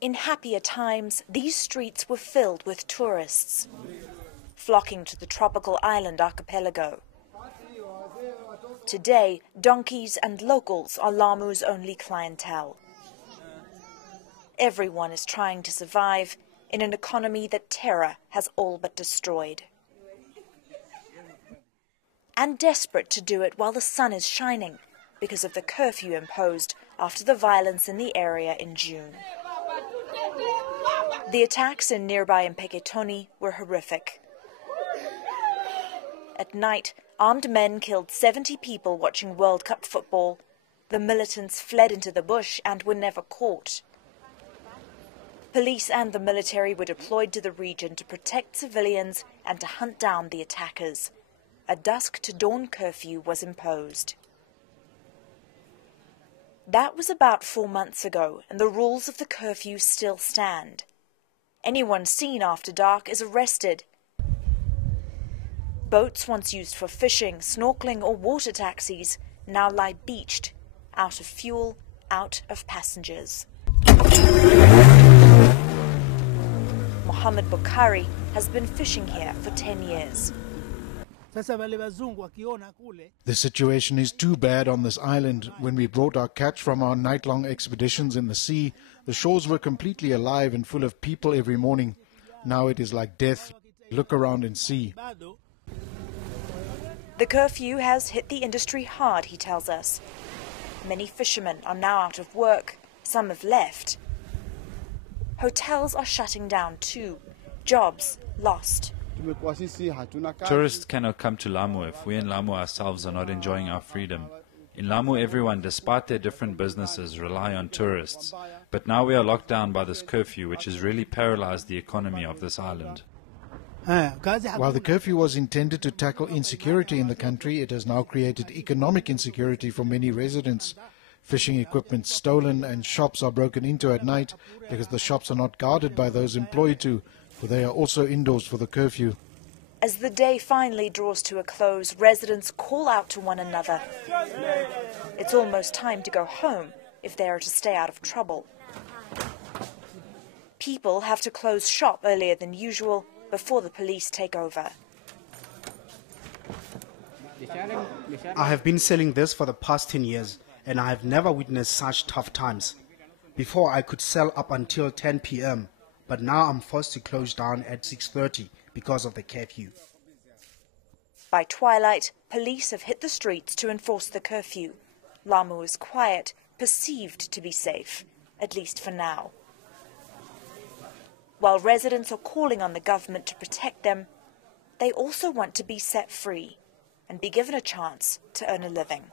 In happier times, these streets were filled with tourists, flocking to the tropical island archipelago. Today, donkeys and locals are Lamu's only clientele. Everyone is trying to survive in an economy that terror has all but destroyed. And desperate to do it while the sun is shining because of the curfew imposed after the violence in the area in June. The attacks in nearby Mpeketoni were horrific. At night, armed men killed 70 people watching World Cup football. The militants fled into the bush and were never caught. Police and the military were deployed to the region to protect civilians and to hunt down the attackers. A dusk-to-dawn curfew was imposed. That was about 4 months ago, and the rules of the curfew still stand. Anyone seen after dark is arrested. Boats once used for fishing, snorkeling or water taxis now lie beached, out of fuel, out of passengers. Mohammed BAKARI has been fishing here for 10 years. The situation is too bad on this island. When we brought our catch from our night-long expeditions in the sea, the shores were completely alive and full of people every morning. Now it is like death. Look around and see. The curfew has hit the industry hard, he tells us. Many fishermen are now out of work. Some have left. Hotels are shutting down too. Jobs lost. Tourists cannot come to Lamu if we in Lamu ourselves are not enjoying our freedom. In Lamu, everyone, despite their different businesses, rely on tourists. But now we are locked down by this curfew, which has really paralyzed the economy of this island. While the curfew was intended to tackle insecurity in the country, it has now created economic insecurity for many residents. Fishing equipment stolen and shops are broken into at night because the shops are not guarded by those employed to, for they are also indoors for the curfew. As the day finally draws to a close, residents call out to one another. It's almost time to go home if they are to stay out of trouble. People have to close shop earlier than usual before the police take over. I have been selling this for the past 10 years, and I have never witnessed such tough times. Before I could sell up until 10 p.m., but now I'm forced to close down at 6:30 because of the curfew. By twilight, police have hit the streets to enforce the curfew. Lamu is quiet, perceived to be safe, at least for now. While residents are calling on the government to protect them, they also want to be set free and be given a chance to earn a living.